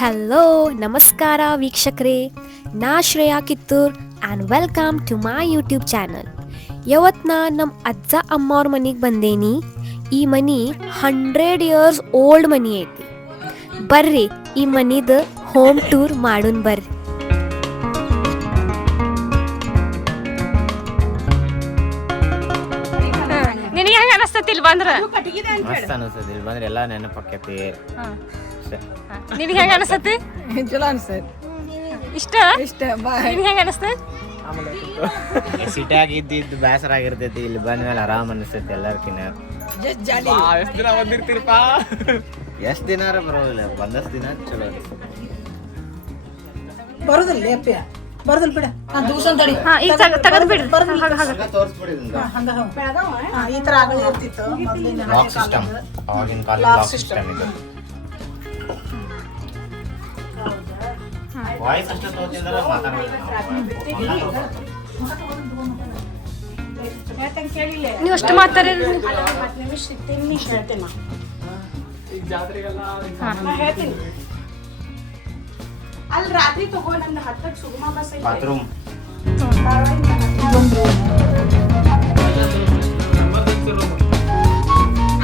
Hello ನಮಸ್ಕಾರ ವೀಕ್ಷಕರೇ, ನಾ Shreya Kittur and welcome to my YouTube channel. ಯಾವತ್ತು ನಾ ನಮ್ಮ ಅಜ್ಜ ಅಮ್ಮವ್ರ ಮನೆಗೆ ಬಂದೇನಿ. ಈ ಮನೆ 100 ಇಯರ್ಸ್ ಓಲ್ಡ್ ಮನೆ ಐತಿ. ಬರ್ರಿ ಈ ಮನಿದು ಹೋಮ್ ಟೂರ್ ಮಾಡೋಣ ಬರ್ರಿ. ನಿನಗೆ ಹೆಂಗ ಅನಸ್ತತಿ ಇಲ್ಲಿ ಬಂದ್ರ? ಮಸ್ತ್ ಅನಿಸ್ತದೆ ಇಲ್ಲಿ ಬಂದ್ರೆ ಎಲ್ಲ ನೆನಪಾಕೈತಿ. ನಿನಗೆ ಹೆಂಗ ಅನಸ್ತತಿ? ಚಲೋ ಅನ್ಸತ್. ಇಷ್ಟ ಇಷ್ಟ ನಿನಗೆ ಹೆಂಗ ಅನಸ್ತತಿ? ಸಿಟಿಯಾಗಿ ಇದ್ದು ಬೇಸರ ಆಗಿರ್ತೈತಿ, ಇಲ್ಲಿ ಬಂದ್ಮೇಲೆ ಆರಾಮ್ ಅನಿಸ್ತೈತಿ ಎಲ್ಲರ್ಕಿನ್ನ. ಎಷ್ಟ್ ದಿನಾರ ಬರೋದಿಲ್ಲ, ಒಂದಷ್ಟು ದಿನ ಚಲೋ ಬರುದಿಲ್ಲ ಅಪ್ಪ, ಬರುದಿಲ್ಲ ಬಿಡ. ದೂಷನ್ ತಡಿ ಈಗ ತೆಗೆದು ಬಿಡ್ರಿ. ತೋರಿಸ್ಬಿಡಿ. ಈ ತರ ಆಗಲೇ ಇರ್ತಿತ್ತು ಮೊದಲಿನ ಲಾಕ್ ಸಿಸ್ಟಮ್, ಆವಾಗಿನ ಕಾಲದ ಲಾಕ್ ಸಿಸ್ಟಮ್ ಇದು. ವಾಯ್ಸ್ ಅಷ್ಟೇ ತೋತಿದ್ರೆ ಮಾತಾಡ್ಬೇಕು. ನೀವು ಅಷ್ಟು ಮಾತಾಡಿ. ಅಲ್ಲಿ ರಾತ್ರಿ ತಗೋ ನಂದು 10ಕ್ಕೆ ಸುಗಮ ಬಸ್ ಐತೆ. ಬಾತ್ರೂಮ್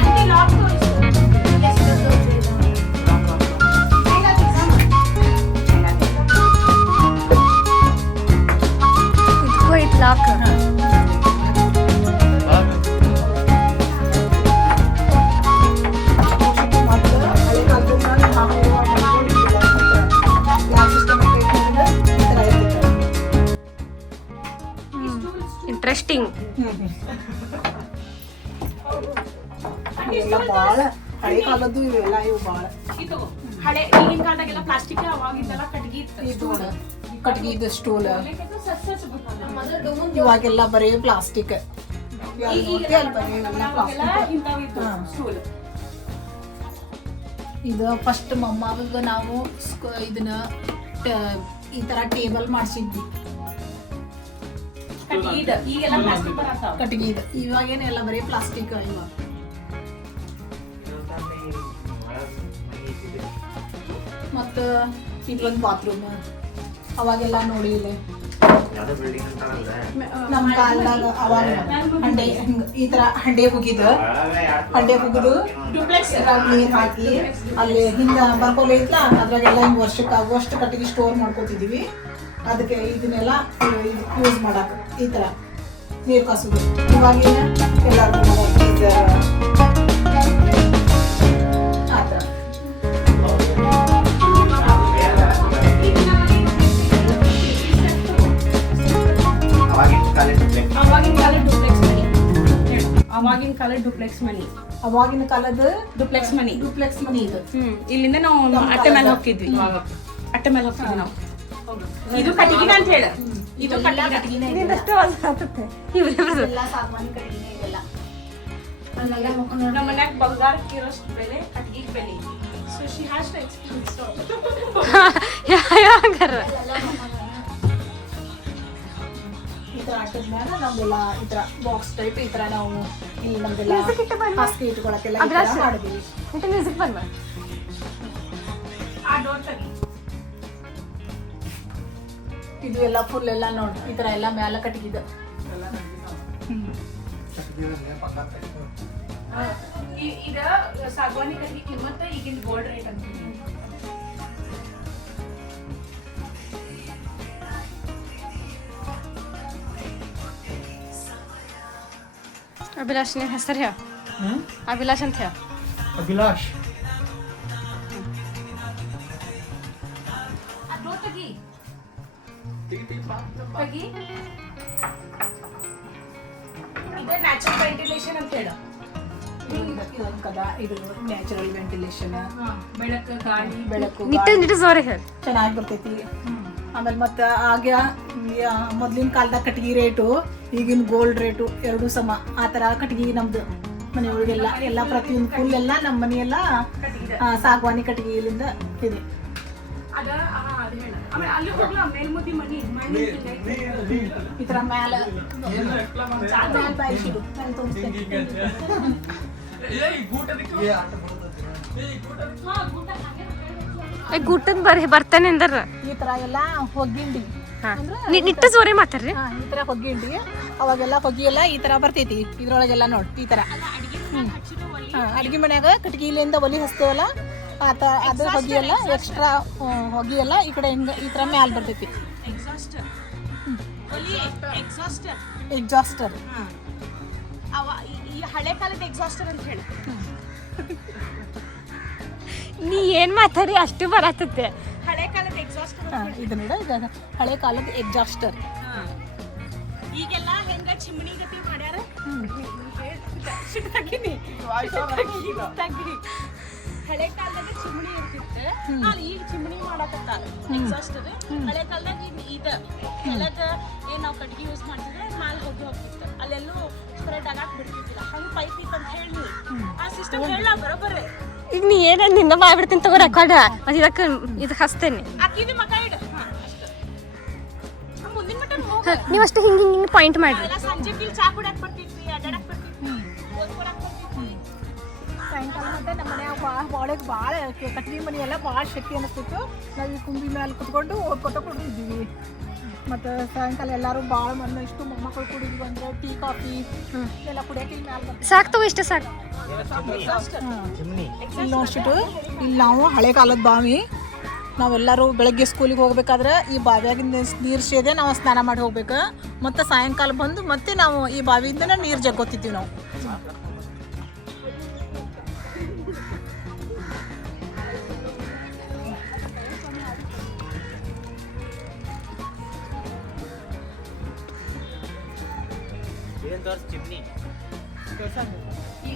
ಅಲ್ಲಿ ಲಾಕ್ ತೋರಿಸು. ಎಷ್ಟು ತೋರಿಸಿದ? ಇದಕ್ಕೂ ಐತಿ ಲಾಕ್. ಇಂಟ್ರೆಸ್ಟಿಂಗ್. ಇವೆಲ್ಲ ಬಾಳ ಹಳೆ ಕಾಲದ್ದು, ಇವೆಲ್ಲ ಇವು ಬಾಳ ಇದು ತಗೋ. ಹಳೆ ಈಗಿನ ಕಾಲದಾಗೆಲ್ಲ ಪ್ಲಾಸ್ಟಿಕ್, ಅವಾಗಿಂದೆಲ್ಲ ಕಟ್ಗಿ ಇತ್ತು. ಕಟ್ಗಿದ ಸ್ಟೂಲ್. ಇವಾಗೆಲ್ಲ ಬರೀ ಪ್ಲಾಸ್ಟಿಕ್. ಇದು ಫಸ್ಟ್ ಮಮ್ಮಾಗ ನಾವು ಇದನ್ನ ಈ ತರ ಟೇಬಲ್ ಮಾಡಿಸಿದ್ವಿ ಈಗೆಲ್ಲ ಪ್ಲಾಸ್ಟಿಕ್ ಬರತ್ತಾವ. ಕಟ್ಗಿದ. ಇವಾಗೇನೆಲ್ಲ ಬರೀ ಪ್ಲಾಸ್ಟಿಕ್. ಇವಾಗ ಮತ್ತ ಇದೊಂದು ಬಾತ್ರೂಮ್. ಅವಾಗೆಲ್ಲ ನೋಡಿ ಇಲ್ಲಿ ನಮ್ಮ ಕಾಲದಾಗ ಅವಾಗ ಹಂಡೆ ಈ ತರ ಹಂಡೆ ಹುಗಿದು ಡ್ಯೂಪ್ಲೆಕ್ಸ್ ನೀರ್ ಹಾಕಿ ಅಲ್ಲಿ ಹಿಂದ ಬರ್ಕೋಲೆ ಇತ್ಲ, ಅದ್ರಾಗೆಲ್ಲ ಹಿಂಗ್ ವರ್ಷಕ್ಕೆ ಆಗುವಷ್ಟು ಕಟ್ಟಿಗೆ ಸ್ಟೋರ್ ಮಾಡ್ಕೋತಿದೀವಿ. ಅದಕ್ಕೆ ಇದನ್ನೆಲ್ಲ ಯೂಸ್ ಮಾಡಾಕ ಈ ತರ ನೀರು ಕಾಸೋದು. ಇವಾಗೇನ ಎಲ್ಲರಿಗೂ ಆ ಥರ. ಅವಾಗಿನ ಕಾಲ ಡ್ಯೂಪ್ಲೆಕ್ಸ್ ಮನಿ. ಅವಾಗಿನ ಕಾಲದ ಡ್ಯೂಪ್ಲೆಕ್ಸ್ ಮನಿ ಇದು. ಇಲ್ಲಿಂದ ನಾವು ಅಟ್ಟೆ ಮೇಲೆ ಹೋಗ್ತಿದ್ವಿ. ಅಟ್ಟೆ ಮೇಲೆ ಹೋಗ್ತಿದ್ವಿ ನಾವು. ಇದು ಕಟ್ಟಿಗಿನ ಅಂತ ಹೇಳ. ಇದು ಕಟ್ಟಿಗಿನ. ಎಲ್ಲ ಸಾಮಾನ್ಯ ಕಟ್ಟಿಗೆನೇ ಇದೆಲ್ಲ. ನಮ್ಮ ಮನ್ಯಾಗ ಬಂಗಾರಕ್ಕೆ ಇರೋಷ್ಟು ಬೆಲೆ ಕಟ್ಟಿಗೆ ಬೆಲೆ. So she has to experience. ಈ ತರ ಆಟದ ಮ್ಯಾಲ ನಮ್ದೆಲ್ಲ ಈ ತರ ಬಾಕ್ಸ್ ಟೈಪ್ ಈ ತರ ನಾವು ಇಲ್ಲಿ ನಮ್ದೆಲ್ಲ ಹಾಸಿಗೆ ಇಟ್ಕೊಳಕ್ಕೆಲ್ಲ ಈ ತರ ಮಾಡಿದ್ವಿ. ಮ್ಯೂಸಿಕ್ ಬಂದ ಆ ಡೋರ್ ತೆಗಿ. ಇದು ಎಲ್ಲ ಫುಲ್ ಎಲ್ಲ ನೋಡಿ ಈ ತರ ಎಲ್ಲ ಮ್ಯಾಲ ಕಟ್ಟಿಗಿದ. ಇದ ಸಾಗವಾನಿ ಕಟ್ಟಿಗೆ ಕಿಮ್ಮತ್ತ ಈಗಿನ ಗೋಲ್ಡ್ ರೇಟ್ ಅಂತ. ಅಭಿಲಾಷ್ ನಿನ್ನ ಹೆಸರು ಹೇಳ. ಅಭಿಲಾಷ್ ಅಂತ ಹೇಳ. ಅಭಿಲಾಷ್ ಆ ಡೋರ್ ತೆಗಿ. ತೆಗಿ. ಇದು ನ್ಯಾಚುರಲ್ ವೆಂಟಿಲೇಷನ್ ಅಂತ ಹೇಳ. ಇದೊಂದು ಕದ, ಇದು ನ್ಯಾಚುರಲ್ ವೆಂಟಿಲೇಷನ್. ಬೆಳಕು ಗಾಳಿ ಬೆಳಕು ನಿಟ್ಟು ಜೋರಿ ಹೇಳ. ಚೆನ್ನಾಗಿ ಬರ್ತೈತಿ. ಆಮೇಲೆ ಮತ್ತೆ ಆಗ ಮೊದ್ಲಿನ ಕಾಲದಾಗ ಕಟ್ಟಿಗೆ ರೇಟು ಈಗಿನ ಗೋಲ್ಡ್ ರೇಟು ಎರಡೂ ಸಮ. ಆ ಥರ ಕಟ್ಟಿಗೆ ನಮ್ದು ಮನೆಯೊಳಗೆಲ್ಲ ಎಲ್ಲ ಪ್ರತಿಯೊಂದು ಫುಲ್ ಎಲ್ಲ ನಮ್ಮ ಮನೆಯೆಲ್ಲ ಸಾಗವಾನಿ ಕಟ್ಟಿಗೆಲಿಂದ ಇದೆ. ಅದ ಅದು ಹೇಳ. ಆಮೇಲೆ ಅಲ್ಲಿ ಹೋಗ್ಲ ಮೇಲ್ಮುದ್ದಿ ಮನಿ ಮಣ್ಣಿ ಈ ಥರ ಮ್ಯಾಲ ಬಾಯಿಸಿಡು ತೋರಿಸ್ತೇನೆ. ಹಾ ಗೂಟ ಹಾಗೆ ಗುಟ್ಟದ್ ಬರ್ತಾನೆ ಅಂದ್ರ ಈ ತರ ಎಲ್ಲ ಹೊಗ್ಗಿಂಡಿ ನಿಟ್ಟ ಜೋರೆ ಮಾತಾಡ್ರಿ. ಈ ತರ ಹೊಗ್ಗಿಂಡಿ ಅವಾಗೆಲ್ಲ ಹೊಗಿ ಎಲ್ಲ ಈ ತರ ಬರ್ತೈತಿ ಇದ್ರೊಳಗೆಲ್ಲ ನೋಡಿ ಈ ತರ. ಅಡ್ಗೆ ಮನ್ಯಾಗ ಕಟ್ಗಿಲಿಂದ ಒಲಿ ಹಚ್ತೇವಲ್ಲ ಅದ್ರ ಹೊಗಿ ಎಲ್ಲ ಎಕ್ಸ್ಟ್ರಾ ಹೊಗಿ ಎಲ್ಲ ಈ ಕಡೆ ಹಿಂಗ ಈ ತರ ಮ್ಯಾಲ ಬರ್ತೈತಿ. ಎಕ್ಸಾಸ್ಟರ್ ಈ ಹಳೆ ಕಾಲದ ಎಕ್ಸಾಸ್ಟರ್ ಅಂತ ಹೇಳಿ. ನೀ ಏನ್ ಮಾತಾಡಿ ಅಷ್ಟು ಬರತ್ತೆ. ಹಳೆ ಕಾಲದ ಎಕ್ಸಾಸ್ಟರ್ ಇದು ನೋಡ ಇದು ಹಳೆ ಕಾಲದ ಎಕ್ಸಾಸ್ಟರ್. ಈಗೆಲ್ಲ ಹೆಂಗ ಚಿಮ್ನಿ ಗತಿ ಮಾಡ್ಯಾರ. ಹಳೆ ಕಾಲದಾಗ ಚಿಮ್ನಿ ಇರ್ತಿತ್ತು, ಈಗ ಚಿಮ್ನಿ ಮಾಡಕತ್ತಾರ ಎಕ್ಸಾಸ್ಟರ್. ಹಳೆ ಕಾಲದಾಗ ಇದ ಎಲ್ಲದ ಏನ್ ನಾವ್ ಕಟ್ಗಿ ಯೂಸ್ ಮಾಡ್ತಿದ್ರೆ ಮ್ಯಾಲ ಹೋಗ್ತಿತ್ತು, ಅಲ್ಲೆಲ್ಲೂ ಸ್ಪ್ರೆಡ್ ಆಗಾಕ್ ಬಿಡ್ತಿದ್ದಿಲ್ಲ. ಹಂಗ ಪೈಪ್ ಇತ್ತು ಅಂತ ಹೇಳಿ ಆ ಸಿಸ್ಟಮ್ ಹೇಳ ಬರೋಬರ್ರಿ. ಈಗ ನೀ ಏನ ನಿನ್ನ ಮಾಡ್ಬಿಡ್ತೀನಿ ತಗೋ ರೆಕಾರ್ಡ್ ಅದು ಇದಕ್ಕೆ ಹಚ್ತೇನೆ. ಆಕಿದ ಮಗ ಇಡ ಮುಂದಿನ ಮಟ್ಟ ನೀವು ಅಷ್ಟು ಹಿಂಗೆ ಹಿಂಗೆ ಪಾಯಿಂಟ್ ಮಾಡ್ರಿ. ಸಂಜೆ ಚಾ ಕುಡಕ್ ಬರ್ತಿದ್ವಿ, ಅಡ್ಡಾಡಕ್ ಬರ್ತಿದ್ವಿ, ಓದ್ಕೊಳಕ್ ಬರ್ತಿದ್ವಿ. ಸಾಯಂಕಾಲ ಮತ್ತೆ ನಮ್ಮ ಮನ್ಯಾಗ ಒಳಗೆ ಭಾಳ ಕಟ್ಗಿ ಮನೆ ಎಲ್ಲ ಭಾಳ ಶಕ್ತಿ ಅನಿಸ್ತಿತ್ತು. ನಾವು ಈ ಕುಂಬಿ ಮೇಲೆ ಕುತ್ಕೊಂಡು ಓದ್ಕೊತ ಕೊಡ್ತಿದ್ವಿ. ಮತ್ತು ಸಾಯಂಕಾಲ ಎಲ್ಲರೂ ಭಾಳ ಮಂದಿ ಇಷ್ಟು ಮೊಮ್ಮಕ್ಕಳು ಕುಡಿದ್ವಿ ಅಂದ್ರೆ ಟೀ ಕಾಫಿ ಎಲ್ಲ ಕುಡಿಯೋಕೆ ಇಲ್ಲಿ ಮ್ಯಾಲೆ ಬರ್ತೀವಿ. ಸಾಕು ತಗೋ ಇಷ್ಟ ಸಾಕು. ಇಲ್ಲಿ ನೋಡ್ಸಿಟ್ಟು ಇಲ್ಲಿ ನಾವು ಹಳೆ ಕಾಲದ ಬಾವಿ. ನಾವೆಲ್ಲರೂ ಬೆಳಗ್ಗೆ ಸ್ಕೂಲಿಗೆ ಹೋಗ್ಬೇಕಾದ್ರೆ ಈ ಬಾವಿಯಾಗಿಂದ ನೀರು ಸೇದೆ ನಾವು ಸ್ನಾನ ಮಾಡಿ ಹೋಗ್ಬೇಕು. ಮತ್ತು ಸಾಯಂಕಾಲ ಬಂದು ಮತ್ತೆ ನಾವು ಈ ಬಾವಿಯಿಂದನೇ ನೀರು ಜಗ್ಗೋತಿದ್ವಿ ನಾವು. ಚಿಮ್ನಿ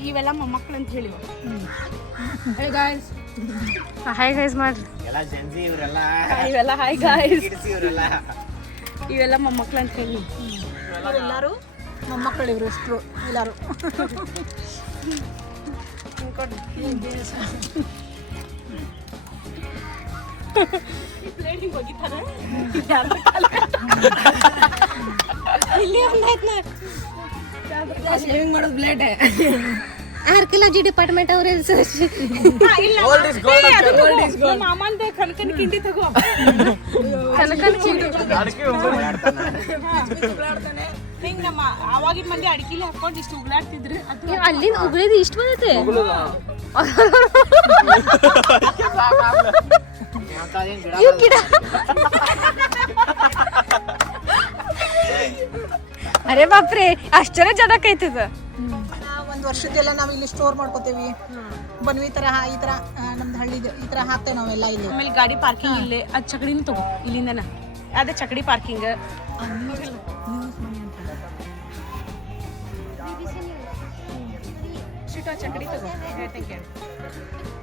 ಇವೆಲ್ಲ ಮೊಮ್ಮಕ್ಳು ಅಂತ ಹೇಳಿ. ಹಾಯ್ ಗೈಸ್ ಮಾಡ್ರಿ. ಎಲ್ಲ ಜೆನ್ಸಿ ಇವರೆಲ್ಲ ಇವೆಲ್ಲ ಹಾಯ್ ಗಾಯ್ಸ್, ಇವರೆಲ್ಲ ಇವೆಲ್ಲ ಮೊಮ್ಮಕ್ಳು ಅಂತ ಹೇಳಿ. ಎಲ್ಲರೂ ಮೊಮ್ಮಕ್ಕಳು ಇವರು ಇಷ್ಟರು ಎಲ್ಲರೂ. ಶೇವಿಂಗ್ ಮಾಡೋದು ಬ್ಲೇಡ್ ಆರ್ಕಿಯಾಲಜಿ ಡಿಪಾರ್ಟ್ಮೆಂಟ್ ಅವ್ರೆ. ಮಾಮಂದ ಕನಕನ ಕಿಂಡಿ ತಗೋ. ಕನಕನ ಕಿಂಡಿ ಹಿಂಗ ನಮ್ಮ ಆವಾಗಿನ ಮಂದಿ ಅಡಿಕೆಲಿ ಹಾಕೊಂಡು ಇಷ್ಟು ಉಗ್ಲಾಡ್ತಿದ್ರು. ಅದು ಅಲ್ಲಿಂದ ಉಗುಳಿದು ಇಷ್ಟು ಬಂದೈತೆ. ಇವ್ ಗಿಡ ಅರೆ ಬಾಪ್ರೆ ಅಷ್ಟರ ಜನಕ್ಕೆ ಐತದ. ಒಂದು ವರ್ಷದ್ದೆಲ್ಲ ನಾವು ಇಲ್ಲಿ ಸ್ಟೋರ್ ಮಾಡ್ಕೋತೇವಿ. ಬನ್ವಿ ಥರ ಈ ಥರ ನಮ್ದು ಹಳ್ಳಿದು ಈ ಥರ ಹಾಕ್ತೇವೆ ನಾವೆಲ್ಲ ಇಲ್ಲಿ. ಆಮೇಲೆ ಗಾಡಿ ಪಾರ್ಕಿಂಗ್ ಇಲ್ಲೇ ಅದು ಚಕಡಿನೂ ತಗೋ ಇಲ್ಲಿಂದನ. ಅದೇ ಚಕಡಿ ಪಾರ್ಕಿಂಗ್. ಚಕಡಿ ತಗೋ ಹೇಳ್ತೇನೆ.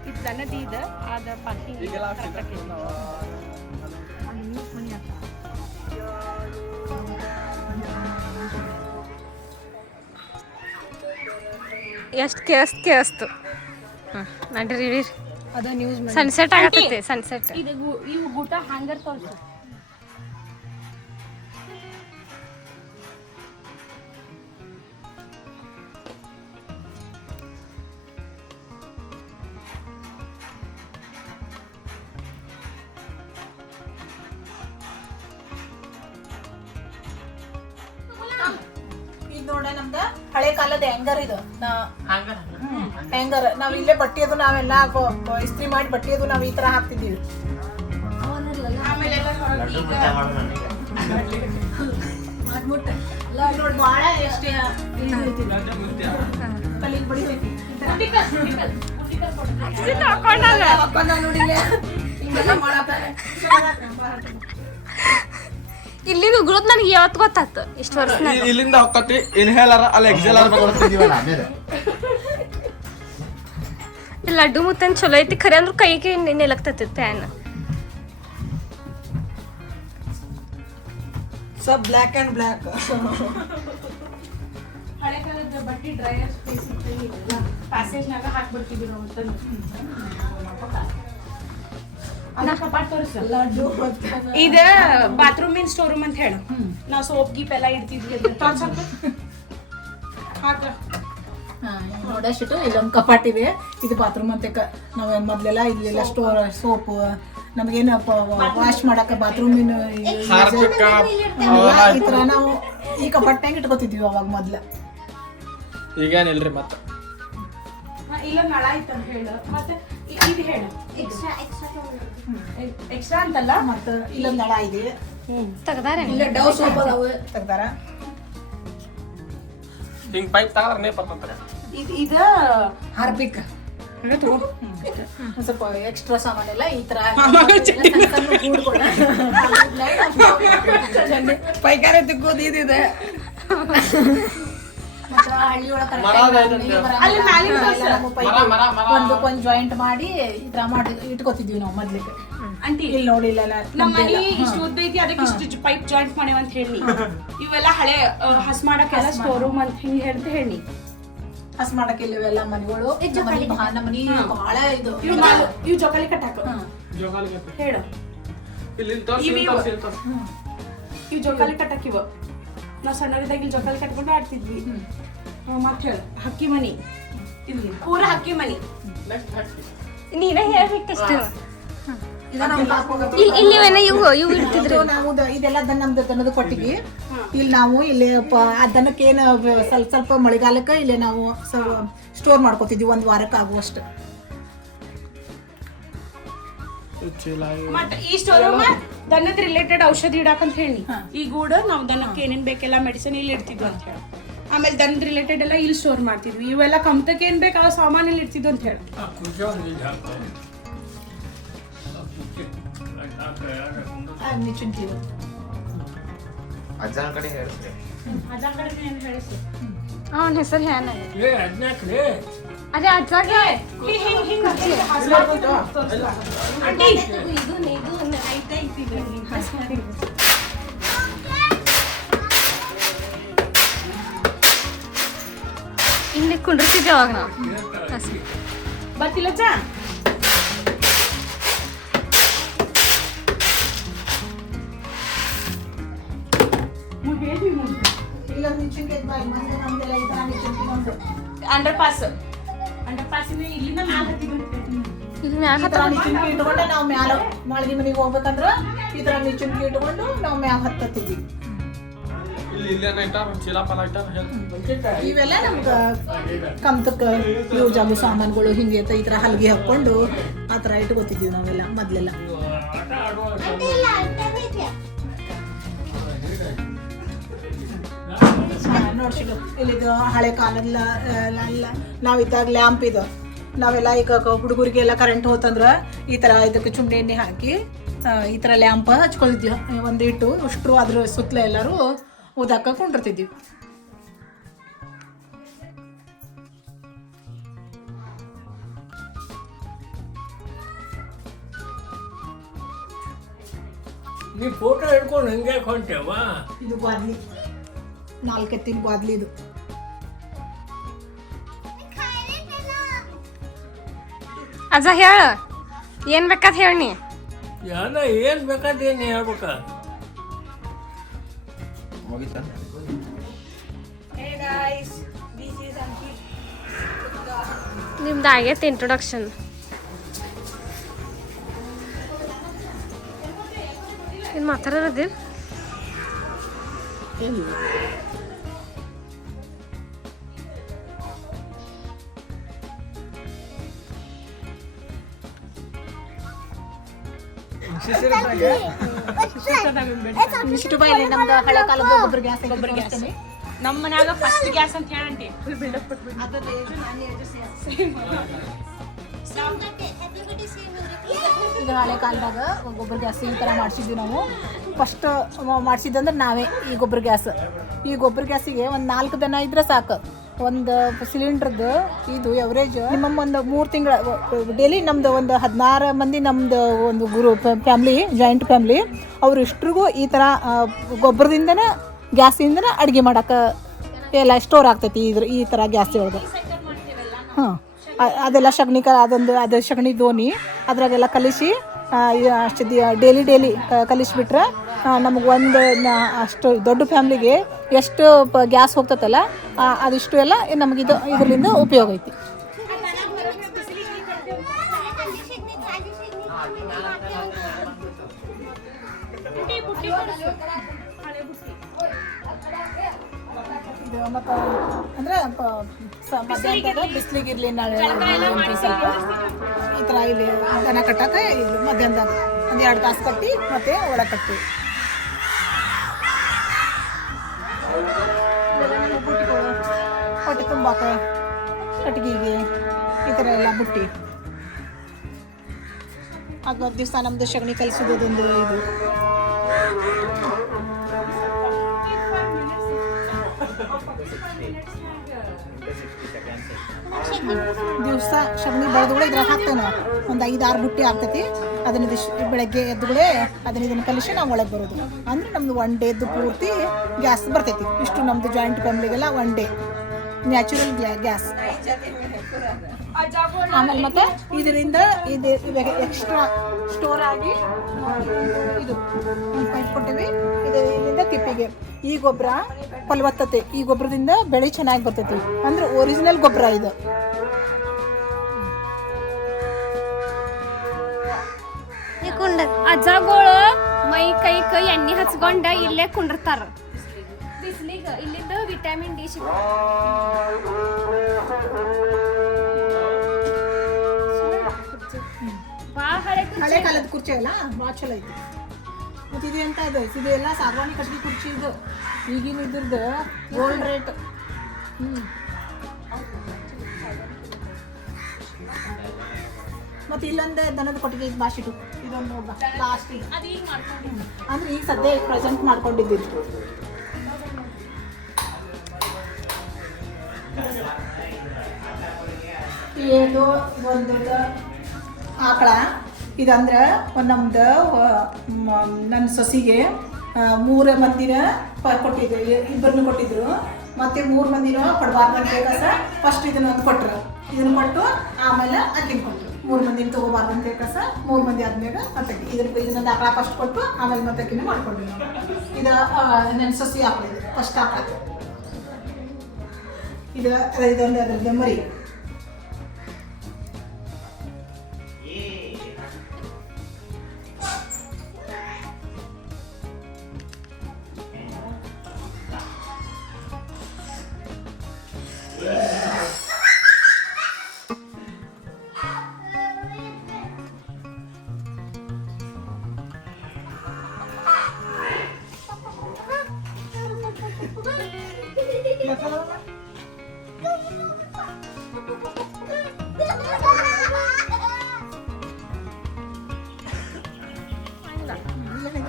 ಇದು ದನದಿ ಇದೆ ಅದ ಪಾರ್ಕಿಂಗ್. ಎಷ್ಟು ಕೇಳಿಸ್ತು. ನಡ್ರಿ ಅದ ನ್ಯೂಸ್ ಸನ್ಸೆಟ್ ಆಗತ್ತೆ. ಸನ್ಸೆಟ್ ಇದು ಇವು ಗೂಟ ಹ್ಯಾಂಗರ್ ತೋರಿಸು. ಇದು ನೋಡ ನಮ್ದು ಹಳೆ ಕಾಲದ ಹ್ಯಾಂಗರ್. ಇದು ಹ್ಯಾಂಗರ್ ನಾವ್ ಇಲ್ಲೇ ಬಟ್ಟೆ ಅದು ನಾವೆಲ್ಲ ಇಸ್ತ್ರಿ ಮಾಡಿ ಬಟ್ಟೆ ಅದು ನಾವ್ ಈ ತರ ಹಾಕ್ತಿದ್ದೀವಿ. ನೋಡಿ ಭಾಳ ಎಷ್ಟು ಕಲ್ಲಿಗೆ ಬಡಿತೈತಿ ನೋಡಿಲ್ಲ. ಇಲ್ಲಿ ಉಗುಳೋದು ನನಗೆ ಯಾವತ್ತು ಗೊತ್ತಾಯ್ತು ಇಷ್ಟು ವರ್ಷ. ಇಲ್ಲಿಂದ ಹೊಕ್ಕತಿ ಇನ್ಹೇಲರ್ ಅಲ್ಲಿ ಎಕ್ಸೇಲರ್ ಲಡ್ಡು ಮುತ್ತನ್ ಚಲೋ ಐತಿ ಖರೆ ಅಂದ್ರೆ ಕೈಗೆ ನೆಲಕ್ತೈತಿ ಪ್ಯಾನ್. सब ब्लैक एंड ब्लैक. ಹಳೆ ಕಾಲದ ಬಟ್ಟೆ ಡ್ರೈಯರ್ ಸ್ಪೇಸ್ ಇತ್ತು, ಪ್ಯಾಸೇಜ್ನಾಗ ಹಾಕ್ಬಿಡ್ತಿದ್ವಿ ನಾವು ಅಂತಂದು. ಇದ ಬಾತ್ರೂಮಿನ ಸ್ಟೋರ್ ರೂಮ್ ಅಂತ ಹೇಳು. ನಾವು ಸೋಪ್ ಗೀಪ್ ಎಲ್ಲ ಇಡ್ತಿದ್ವಿ. ನೋಡಷ್ಟು ಇಲ್ಲೊಂದು ಕಪಾಟ್ ಇದೆ. ಇದು ಬಾತ್ರೂಮ್ ಅಂತ ನಾವು ಮೊದಲೆಲ್ಲ ಇಲ್ಲೆಲ್ಲ ಸ್ಟೋರ್ ಸೋಪು ನಮಗೇನು ವಾಶ್ ಮಾಡಕ್ಕೆ ಬಾತ್ರೂಮಿನ ಹಾರ್ಪಿಕ್ಕ ಈ ಥರ ನಾವು ಈ ಕಬಟ್ಟಾಗ ಇಟ್ಕೋತಿದ್ವಿ ಅವಾಗ ಮೊದ್ಲು. ಈಗೇನಿಲ್ರಿ ಮತ್ತೆ ಇಲ್ಲ ನಳ ಐತಂತ ಹೇಳು ಮತ್ತೆ ಇದು ಹೇಳು ಎಕ್ಸ್ಟ್ರಾ ಅಂತಲ್ಲ ಮತ್ತು ಇಲ್ಲೊಂದು ನಳ ಇದೆ, ತೆಗ್ದಾರೆ ಇಲ್ಲ ಡವ್ ಸೋಪ್ ಅದಾವು ತೆಗ್ದಾರ. ಹಿಂಗ್ ಪೈಪ್ ತಗದ್ರ ನೀರ್ ಬರ್ತಂತ. ಇದು ಹಾರ್ಪಿಕ್ ಸ್ವಲ್ಪ ಎಕ್ಸ್ಟ್ರಾ ಸಾಮಾನೆಲ್ಲ ಈ ತರ ಪೈಕಾರ ತಿಕ್ಕೋದು ಇದಿದೆ. ಒಂದ್ ಜಾಯಿಂಟ್ ಮಾಡಿ ಈ ತರ ಮಾಡಿ ಇಟ್ಕೋತಿದ್ವಿ ನಾವು ಮೊದ್ಲಿಗೆ. ಅಂಟಿ ಇಲ್ಲಿ ನೋಡಿಲ್ಲ ನಮ್ಮ ಮನೆ ಇಷ್ಟು ಉದ್ದ ಐತಿ ಅದಕ್ಕೆ ಇಷ್ಟು ಪೈಪ್ ಜಾಯಿಂಟ್ ಮಾಡ್ಯಾವ ಅಂತ ಹೇಳಿ. ಇವೆಲ್ಲ ಹಳೆ ಹಸ್ ಮಾಡಕ್ಕೆಲ್ಲ ಸ್ಟೋರ್ ರೂಮ್ ಅಂತ ಹಿಂಗೆ ಹೇಳ್ತಾ ಹೇಳಿ. ಹಸ್ ಮಾಡಕ್ಕೆ ಇವೆಲ್ಲ ಮನೆಗಳು ನಮ್ಮ ಮನಿ ಬಹಳ ಇದು ಇವ್ ಜೋಕಾಲಿ ಕಟ್ಟಾಕ ಹೇಳು. ಇವ್ ಜೋಕಾಲಿ ಕಟ್ಟಾಕ ಇವ ನಾವ್ ಸಣ್ಣರಿದ್ದಾಗ ಇಲ್ಲಿ ಜೋಕಾಲಿ ಕಟ್ಕೊಂಡು ಆಡ್ತಿದ್ವಿ. ಮತ್ ಹೇಳು ಹಕ್ಕಿ ಮನಿ ಇಲ್ಲಿ ಪೂರ ಹಕ್ಕಿ ಮನಿ. ನೀನೇ ಹೇಳ್ಬೇಕಷ್ಟು. ಇವು ನಾವು ಇದೆಲ್ಲ ನಮ್ದು ದನದ ಕೊಟ್ಟಿಗೆ. ಇಲ್ಲಿ ನಾವು ಇಲ್ಲಿ ದನಕ್ಕೆ ಏನು ಸ್ವಲ್ಪ ಸ್ವಲ್ಪ ಮಳೆಗಾಲಕ್ಕೆ ಇಲ್ಲಿ ನಾವು ಸ್ಟೋರ್ ಮಾಡ್ಕೋತಿದ್ವಿ, ಒಂದ್ ವಾರಕ್ಕೆ ಆಗುವಷ್ಟು. ಮತ್ತ ಈ ಸ್ಟೋರ್ ರೂಮ್ ದನದ ರಿಲೇಟೆಡ್ ಔಷಧಿ ಇಡಾಕಂತ ಹೇಳಿ. ಈ ಗೂಡು ನಾವ್ ದನಕ್ಕೆ ಏನೇನ್ ಬೇಕೆಲ್ಲ ಮೆಡಿಸಿನ್ ಇಲ್ಲಿ ಇಡ್ತಿದ್ವಿ ಅಂತ ಹೇಳಿ. ಆಮೇಲೆ ದನದ ರಿಲೇಟೆಡ್ ಎಲ್ಲ ಇಲ್ಲಿ ಸ್ಟೋರ್ ಮಾಡ್ತಿದ್ವಿ. ಇವೆಲ್ಲ ಕಮ್ತಕ್ಕೆ ಏನ್ ಬೇಕು ಆ ಸಾಮಾನ್ ಇಲ್ಲಿ ಇಡ್ತಿದ್ವಿ ಅಂತ ಹೇಳಿ. ಅಜ್ಜನ ಕಡೆ ಹೇಳ್ತೆ ಅಜ್ಜ ಕಡೆ ಏನ್ ಹೇಳಿಸಿ ಅವನ ಹೆಸರು ಹೇಳ ಅದೇ ಅಜ್ಜಾಗ ಇಲ್ಲಿ ಕುಂಡಿರ್ತಿದ್ವಿ ಅವಾಗ ನಾವು. ಬರ್ತಿಲ್ಲ ಅಜ್ಜ. ಅಂಡರ್ ಪಾಸ್ ಇಲ್ಲಿಂದ ಮ್ಯಾಲ ಇಲ್ಲಿ ಮ್ಯಾಗ ಇಟ್ಕೊಂಡೆ ನಾವು ಮ್ಯಾಲ ಮಾಳಿಗೆ ಮನೆಗೆ ಹೋಗ್ಬೇಕಂದ್ರ ಈ ತರ ನಿಚ್ಚುಣಿಕೆ ಇಟ್ಕೊಂಡು ನಾವು ಮ್ಯಾಲ ಹತ್ತಿದ್ವಿ. ಇವೆಲ್ಲ ನಮ್ಗ ಕಮ್ತಕ್ಕ ಯೂಸ್ ಆಗೋ ಸಾಮಾನುಗಳು ಹಿಂಗೆ ಈ ತರ ಹಲ್ಗೆ ಹಾಕೊಂಡು ಆ ತರ ಇಟ್ಕೋತಿದ್ವಿ ನಾವೆಲ್ಲ ಮೊದ್ಲೆಲ್ಲ. ನೋಡ್ಸಿದ್ದು ಇಲ್ಲಿದು ಹಳೆ ಕಾಲದ ನಾವಿದ್ದಾಗ ಲ್ಯಾಂಪ್ ಇದು ನಾವೆಲ್ಲ ಈಗ ಹುಡುಗರಿಗೆಲ್ಲ ಕರೆಂಟ್ ಹೋತಂದ್ರ ಈ ತರ ಇದಕ್ಕೆ ಚುಂಡಿ ಎಣ್ಣೆ ಹಾಕಿ ಈ ತರ ಲ್ಯಾಂಪ್ ಹಚ್ಕೊಳ್ತಿದ್ವಿ. ಒಂದು ಇಟ್ಟು ಅಷ್ಟ್ರು ಅದ್ರ ಸುತ್ತಲ ಎಲ್ಲರೂ ಓದಾಕ ಕೊಂಡಿರ್ತಿದ್ವಿ. ನೀ ಫೋಟೋ ಹಿಡ್ಕೊಂಡು ಹಿಂಗೆ ಹೊಂಟೇವ. ಇದು ಬಾದ್ಲಿ, 4 ಎತ್ತಿನ ಬಾದ್ಲಿ ಇದು. ಅಜ್ಜ ಹೇಳ ಏನ್ ಬೇಕಾದ ಹೇಳಿ. ಯಾನ ಏನ್ ಬೇಕಾದ ಏನ್ ಹೇಳ್ಬೇಕ. ಮುಗಿತ ನಿಮ್ದು ಆಗೈತೆ ಇಂಟ್ರೊಡಕ್ಷನ್. ಏನು ಮಾತಾಡೋದು ಇಷ್ಟು ಬೈಲಿ ನಮ್ದು ಹಳೆ ಕಾಲದ ಗೊಬ್ಬರ ಗ್ಯಾಸ್. ನಮ್ಮ ಮನ್ಯಾಗ ಫಸ್ಟ್ ಗ್ಯಾಸ್ ಅಂತ ಹೇಳಂಟಿ ಇದು ಹಳೆ ಕಾಲದಾಗ ಗೊಬ್ಬರ ಗ್ಯಾಸ್ ಈ ಥರ ಮಾಡಿಸಿದ್ವಿ ನಾವು. ಫಸ್ಟ್ ಮಾಡಿಸಿದ್ದಂದ್ರೆ ನಾವೇ ಈ ಗೊಬ್ಬರ ಗ್ಯಾಸ್. ಈ ಗೊಬ್ಬರ ಗ್ಯಾಸಿಗೆ ಒಂದು 4 ದಿನ ಇದ್ರೆ ಸಾಕು. ಒಂದು ಸಿಲಿಂಡ್ರದ್ದು ಇದು ಎವರೇಜ್ ಮಿನಿಮಮ್ ಒಂದು 3 ತಿಂಗಳು ಡೈಲಿ. ನಮ್ಮದು ಒಂದು 16 ಮಂದಿ ನಮ್ಮದು ಒಂದು ಫ್ಯಾಮ್ಲಿ, ಜಾಯಿಂಟ್ ಫ್ಯಾಮ್ಲಿ. ಅವ್ರು ಇಷ್ಟ್ರಿಗೂ ಈ ಥರ ಗೊಬ್ಬರದಿಂದನೇ ಗ್ಯಾಸಿಂದನೇ ಅಡುಗೆ ಮಾಡೋಕೆ ಎಲ್ಲ ಸ್ಟೋರ್ ಆಗ್ತೈತಿ ಈ ಥರ ಗ್ಯಾಸ್ ಒಳಗೆ. ಹಾಂ, ಅದೆಲ್ಲ ಅದು ಸಗಣಿ ದೋಣಿ ಅದ್ರಾಗೆಲ್ಲ ಕಲಿಸಿ ಅಷ್ಟು ಡೈಲಿ ಕಲಿಸಿಬಿಟ್ರೆ ನಮಗೆ ಅಷ್ಟು ದೊಡ್ಡ ಫ್ಯಾಮ್ಲಿಗೆ ಎಷ್ಟು ಗ್ಯಾಸ್ ಹೋಗ್ತೈತಲ್ಲ ಅದಿಷ್ಟು ಎಲ್ಲ ನಮಗೆ ಇದರಿಂದ ಉಪಯೋಗ ಐತಿ. ಇದು ಮತ್ತು ಅಂದರೆ ಮಧ್ಯಾಹ್ನದಾಗ ಬಿಸಿಲಿಗೆ ಇರಲಿ ನಾಳೆ ಸ್ವಲ್ಪ ಈ ಥರ ಇಲ್ಲಿ ದನ ಕಟ್ಟಕ್ಕೆ ಇದು ಮಧ್ಯಾಹ್ನದಾಗ ಒಂದು 2 ತಾಸು ಕಟ್ಟಿ ಮತ್ತೆ ಒಳಗೆ ಕಟ್ಟಿ ಹೊಟ್ಟೆ ತುಂಬಾಕ ಕಟ್ಗಿಗೆ ಈ ಥರ ಎಲ್ಲ ಬುಟ್ಟಿ ಆಗ ದಿವಸ ನಮ್ದು ಸಗಣಿ ಕಲಿಸೋದೊಂದು ಇದು ದಿವಸ ಸಗಣಿ ಬೆಳೆದುಗಳೇ ಇದ್ರಾಗ ಹಾಕ್ತೇವೆ ನಾವು ಒಂದು 5-6 ಬುಟ್ಟಿ ಆಗ್ತೈತಿ ಅದನ್ನ ಬೆಳಗ್ಗೆ ಎದ್ದುಗಳೇ ಇದನ್ನು ಕಲಿಸಿ ನಾವು ಒಳಗೆ ಬರೋದು ಅಂದ್ರೆ ನಮ್ದು 1 ಡೇದ್ದು ಪೂರ್ತಿ ಗ್ಯಾಸ್ ಬರ್ತೈತಿ ಇಷ್ಟು ನಮ್ದು ಜಾಯಿಂಟ್ ಫ್ಯಾಮಿಲಿಗೆಲ್ಲ 1 ಡೇ ನ್ಯಾಚುರಲ್ ಗ್ಯಾಸ್ ಆಮೇಲೆ ಮತ್ತೆ ಇದರಿಂದ ಇದು ಇವಾಗ ಎಕ್ಸ್ಟ್ರಾ ಸ್ಟೋರ್ ಆಗಿ ಇದು ಪೈಪ್ ಕೊಟ್ಟಿವಿ ಇದು ಇದರಿಂದ ತಿಪ್ಪಿಗೆ ಈ ಗೊಬ್ಬರ ಫಲವತ್ತತೆ ಈ ಗೊಬ್ಬರದಿಂದ ಬೆಳೆ ಚೆನ್ನಾಗಿ ಬರ್ತೈತಿ ಅಂದ್ರೆ ಒರಿಜಿನಲ್ ಗೊಬ್ಬರ ಇದು ಅಜ್ಜಗಳು ಮೈ ಕೈಕ ಎಣ್ಣೆ ಹಚ್ಕೊಂಡ ಇಲ್ಲೇ ಕುಂಡಿರ್ತಾರ ಬಿಸಿಲಿಗೆ ಇಲ್ಲಿಂದ ವಿಟಮಿನ್ ಡಿ ಹಳೆ ಕಾಲದ ಕುರ್ಚಿ ಅಲ್ಲ ಭಾಳ ಚಲೋ ಐತಿ ಮತ್ತು ಇದು ಎಂತ ಇದು ಇದೆಲ್ಲ ಸಾಗವಾನಿ ಕಟ್ಗೆ ಕುರ್ಚಿ ಇದು ಈಗಿನ ಇದ್ರದ್ದು ಗೋಲ್ಡ್ ರೇಟ್ ಮತ್ತು ಇಲ್ಲೊಂದು ದನದ ಕೊಟ್ಟಿಗೆ ಇದು ಬಾಶಿಟು ಇದೊಂದು ನೋಡ್ಬಾ ಲಾಸ್ಟಿಗೆ ಅಂದ್ರೆ ಈಗ ಸದ್ಯ ಪ್ರೆಸೆಂಟ್ ಮಾಡ್ಕೊಂಡಿದ್ದಿತ್ತು ಏನು ಒಂದು ಆಕಳ ಇದಂದ್ರೆ ನಮ್ದು ನನ್ನ ಸೊಸಿಗೆ 3 ಮಂದಿನ ಕೊಟ್ಟಿದ್ರು 2 ಕೊಟ್ಟಿದ್ರು ಮತ್ತೆ 3 ಮಂದಿನ ಕೊಡಬಾರ್ದಂತ ಬೇಕಸ ಫಸ್ಟ್ ಇದನ್ನ ಒಂದು ಕೊಟ್ರು ಇದನ್ನ ಕೊಟ್ಟು ಆಮೇಲೆ ಅಕ್ಕಿನ ಕೊಟ್ಟರು 3 ಮಂದಿನ ತೊಗೋಬಾರ್ದಂತ ಬೇಕಸ 3 ಮಂದಿ ಆದ್ಮೇಲೆ ಮತ್ತೆ ಇದನ್ನೊಂದು ಆಕಳ ಫಸ್ಟ್ ಕೊಟ್ಟು ಆಮೇಲೆ ಮತ್ತೆ ಅಕ್ಕಿನ ಮಾಡ್ಕೊಂಡ್ವಿ ನಾವು ಇದು ನನ್ನ ಸೊಸಿ ಆಕಳಿದೆ ಫಸ್ಟ್ ಆಕಳ ಇದೊಂದು ಅದ್ರದ್ದು ಮರಿ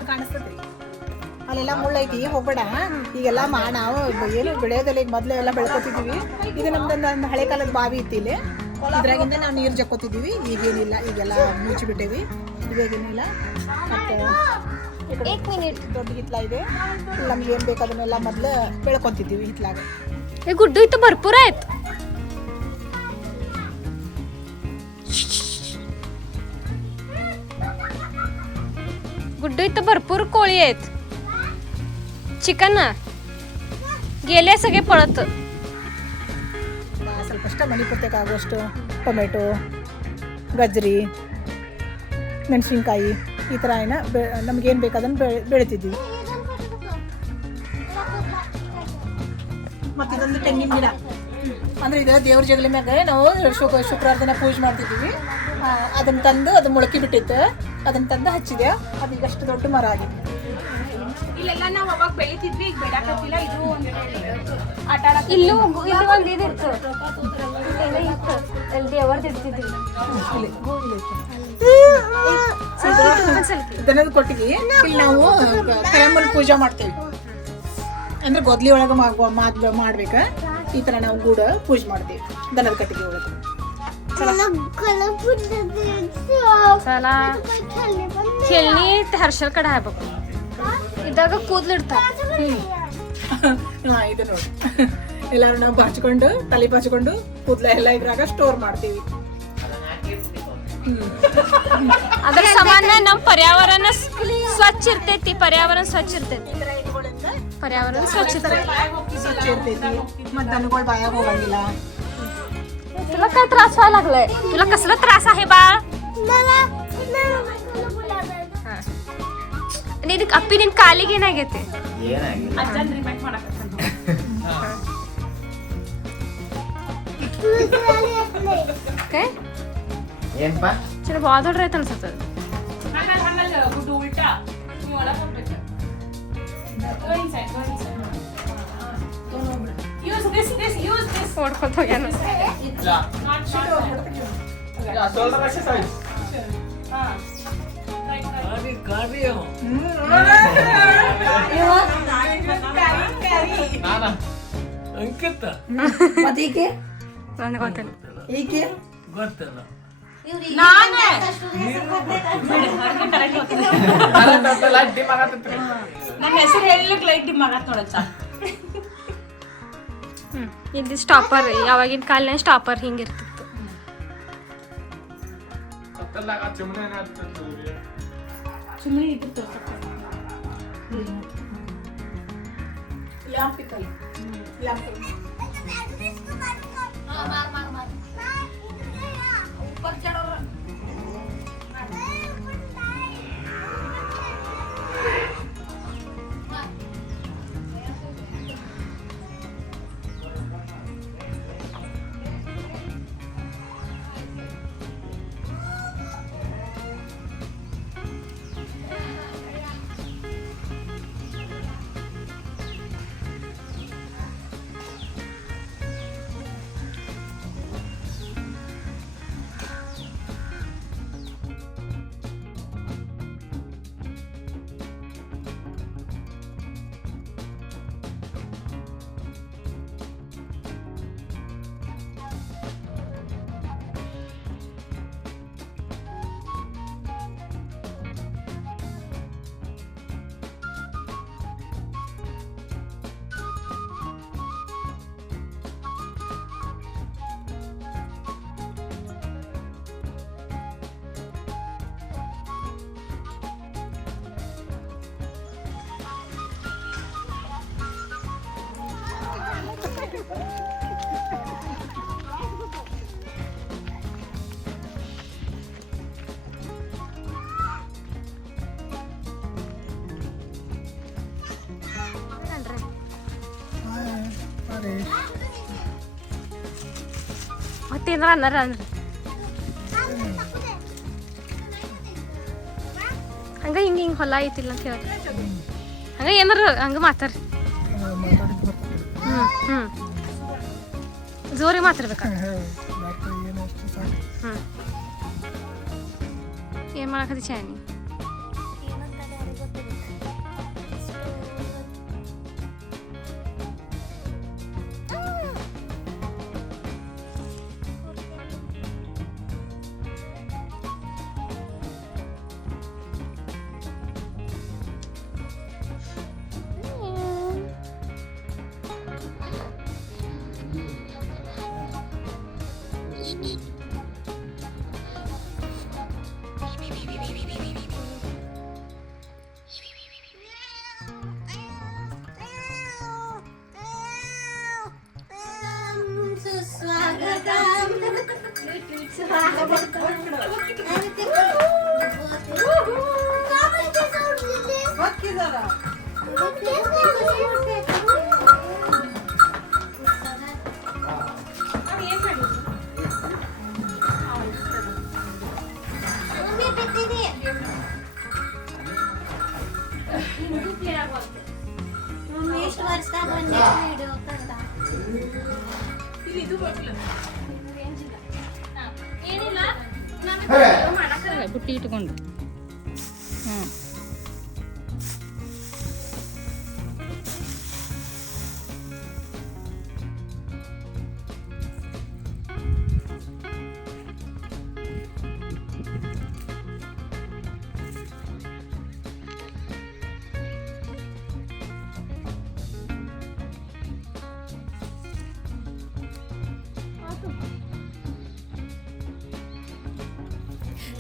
ಕಾಣಿಸ್ತದೆ ಅಲ್ಲೆಲ್ಲ ಮುಳ್ಳೈತಿ ಹೋಗ್ಬೇಡ ಈಗೆಲ್ಲ ನಾವು ಏನು ಬೆಳೆಯೋದಲ್ಲ ಈಗ ಮೊದಲು ಎಲ್ಲ ಬೆಳ್ಕೊತಿದ್ದೀವಿ ಇದು ನಮ್ದೊಂದು ಹಳೆ ಕಾಲದ ಬಾವಿ ಇತ್ತು ಇಲ್ಲಿ ಇದ್ರಾಗಿಂದ ನಾವು ನೀರು ಜಕ್ಕೋತಿದ್ದೀವಿ ಈಗೇನಿಲ್ಲ ಈಗೆಲ್ಲ ಮುಚ್ಚಿಬಿಟ್ಟೇವಿ ಇವಾಗೇನಿಲ್ಲ ಮತ್ತು ದೊಡ್ಡ ಹಿತ್ಲ ಇದೆ ನಮ್ಗೆ ಏನು ಬೇಕು ಅದನ್ನೆಲ್ಲ ಮೊದಲು ಬೆಳ್ಕೊತಿದ್ದೀವಿ ಹಿತ್ಲಾಗ ಗುಡ್ಡು ಇತ್ತು ಭರ್ಪೂರ ಆಯ್ತು गुड्डू इथं भरपूर कोळी आहेत चिकन गेले सगळे पळत ಸ್ವಲ್ಪ ಅಷ್ಟ ಮನೆ ಪುರ್ತಕ್ಕಾಗುವಷ್ಟು ಟೊಮೆಟೊ ಗಜ್ರಿ ಮೆಣಸಿನ್ಕಾಯಿ ಈ ಥರ ಏನ ನಮ್ಗೇನು ಬೇಕು ಅದನ್ನು ಬೆಳಿತಿದ್ವಿ ಮತ್ತು ಇದೊಂದು ತೆಂಗಿನ ಗಿಡ ಅಂದರೆ ಇದು ದೇವ್ರ ಜಗಲಿ ಮ್ಯಾಗ ನಾವು ಶುಕ್ರವಾರ ದಿನ ಪೂಜೆ ಮಾಡ್ತಿದ್ದೀವಿ ಅದನ್ನು ತಂದು ಅದು ಮೊಳಕೆ ಬಿಟ್ಟಿತ್ತು ಅದನ್ನ ತಂದು ಹಚ್ಚಿದೆ ಅದು ಈಗ ಅಷ್ಟು ದೊಡ್ಡ ಮರ ಆಗಿದೆ ಇಲ್ಲೆಲ್ಲ ನಾವು ಅವಾಗ ಬೆಳಿತಿದ್ವಿ ಈಗ ಬೆಳಕತ್ತಿಲ್ಲ ಇದು ಒಂದು ಆಟ ಆಡಕ್ಕೆ ಇಲ್ಲೂ ಒಂದು ಇದಿತ್ತು ದೇವರ್ದು ಇರ್ತಿದ್ವಿ ದನದ ಕೊಟ್ಟಿಗೆ ಇಲ್ಲಿ ನಾವು ಕಳಂಬಲ್ ಪೂಜೆ ಮಾಡ್ತೇವೆ ಅಂದ್ರೆ ಗೊದ್ಲಿ ಒಳಗೆ ಮಾಡ್ಬೇಕ ಈ ಥರ ನಾವು ಗೂಡ ಪೂಜೆ ಮಾಡ್ತೀವಿ ದನದ ಕಟ್ಟಿಗೆ ಒಳಗೆ चला खेळणी हर्षलकडे आहे बघ ಇದಾಗ ಕೂದಲಿಡ್ತಾರೆ ಹಾಂ ಇದು ನೋಡಿ ಎಲ್ಲರೂ ನಾವು ಬಾಚ್ಕೊಂಡು ತಲೆ ಬಾಚ್ಕೊಂಡು ಕೂದಲ ಎಲ್ಲ ಇದ್ರಾಗ ಸ್ಟೋರ್ ಮಾಡ್ತೀವಿ ಅದ್ರ ಸಾಮಾನ್ಯ ನಮ್ಮ ಪರ್ಯಾವರಣ ಸ್ವಚ್ಛ ಇರ್ತೈತಿ ಪರ್ಯಾವರಣ ಸ್ವಚ್ಛ ಇರ್ತೈತಿ पर्यावरण स्वच्छ स्वच्छ इರ್ತೈತಿ ಮತ್ತು ದನಗಳು ಬಾಯಾಗ ಹೋಗಂಗಿಲ್ಲ तुला काय त्रास व्हायला लागलाय तुला कसला त्रास आहे बाळ ನಿನ್ ಅಪ್ಪಿ ನಿನ್ ಕಾಲಿಗೆ ಏನಾಗೈತಿ? ಏನಾಗಿಲ್ಲ. ಅಜ್ಜನ್ ರಿಮೈಂಡ್ ಮಾಡಕತ್ತಾನ. ಓಕೆ ಏನ್ಪ ಚಲೋ ಭಾಳ ದೊಡ್ಡ ಐತೆ ಅನ್ಸತ್ತದ. ಹಂಗಲ್ಲ ಗುಡ್ಡು ಉಲ್ಟಾ ನೀವು ಒಳಗೆ ಹೋಗ್ಬೇಕು. Go inside, go inside. Use this. ಓಡ್ಕೊತ ಹೋಗ್ಯಾನ. Not. Shoulder exercise. Right. ಗಾಡಿ ಗಾಡಿ ಅವ. ನಾನಾ ಅಂಕಿತ ಮತ್ತೀಕೆ ನನಗೆ ಗೊತ್ತಿಲ್ಲ. ಈಕೆ ಗೊತ್ತಲ್ಲ. ನಾನೇ ಲೈಟ್ ಡಿಮ್ ಆಗತ್ತೈತ್ರಿ. ನನ್ನ ಹೆಸರು ಹೇಳಲಿಕ್ಕೆ ಲೈಟ್ ಡಿಮ್ ಆಗತ್ತೆ ನೋಡಚ್ಚ. ಇದು ಸ್ಟಾಪರ್, ಯಾವಾಗಿನ ಕಾಲಿನ ಸ್ಟಾಪರ್ ಹಿಂಗಿರ್ತಿತ್ತು. ಮತ್ತೆಲ್ಲ ಚಿಮ್ನೆ ಏನಾಗ್ತಿತ್ತು. ಸುಮ್ಮನೆ ಇದ್ದು ತೋರ್ಸಕ್ಕೆ. ಲ್ಯಾಂಪ್ ಇತ್ತಲ್ಲ ಲ್ಯಾಂಪ್ ಮತ್ತೇನಾರ ಅನ್ನಾರ ಅಂದ್ರೆ ಹಂಗ ಹಿಂಗೆ ಹೊಲ ಐತಿಲ್ಲ ಅಂತ ಹೇಳಿ ಹಂಗ ಏನಾರ ಹಂಗ ಮಾತಾಡ್ರಿ. ಜೋರಿ ಮಾತಾಡ್ಬೇಕ. ಏನ್ ಮಾಡಕತ್ತಿ ಚಾನಿ? ಬುಟ್ಟಿ ಇಟ್ಕೊಂಡು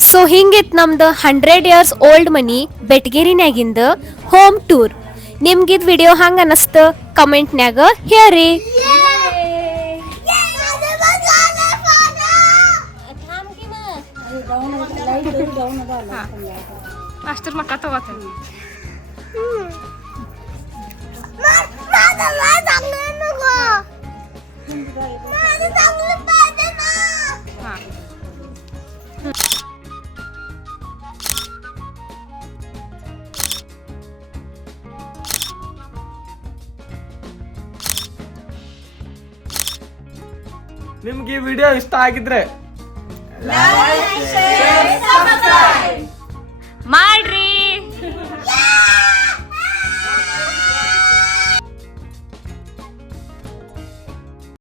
ಸೊ ಹಿಂಗಿತ್ತು ನಮ್ದು 100 years ಓಲ್ಡ್ ಮನಿ ಬೆಟ್ಗೇರಿನ್ಯಾಗಿಂದ ಹೋಮ್ ಟೂರ್. ನಿಮ್ಗಿದ್ ವಿಡಿಯೋ ಹಂಗೆ ಅನ್ನಿಸ್ತು ಕಮೆಂಟ್ನ್ಯಾಗ ಹೇಳ್ರಿ. ಅಷ್ಟರ ಮಟ್ಟ ತಗೋತೀನಿ. ನಿಮ್ಗೆ ಈ ವಿಡಿಯೋ ಇಷ್ಟ ಆಗಿದ್ರೆ Like, share,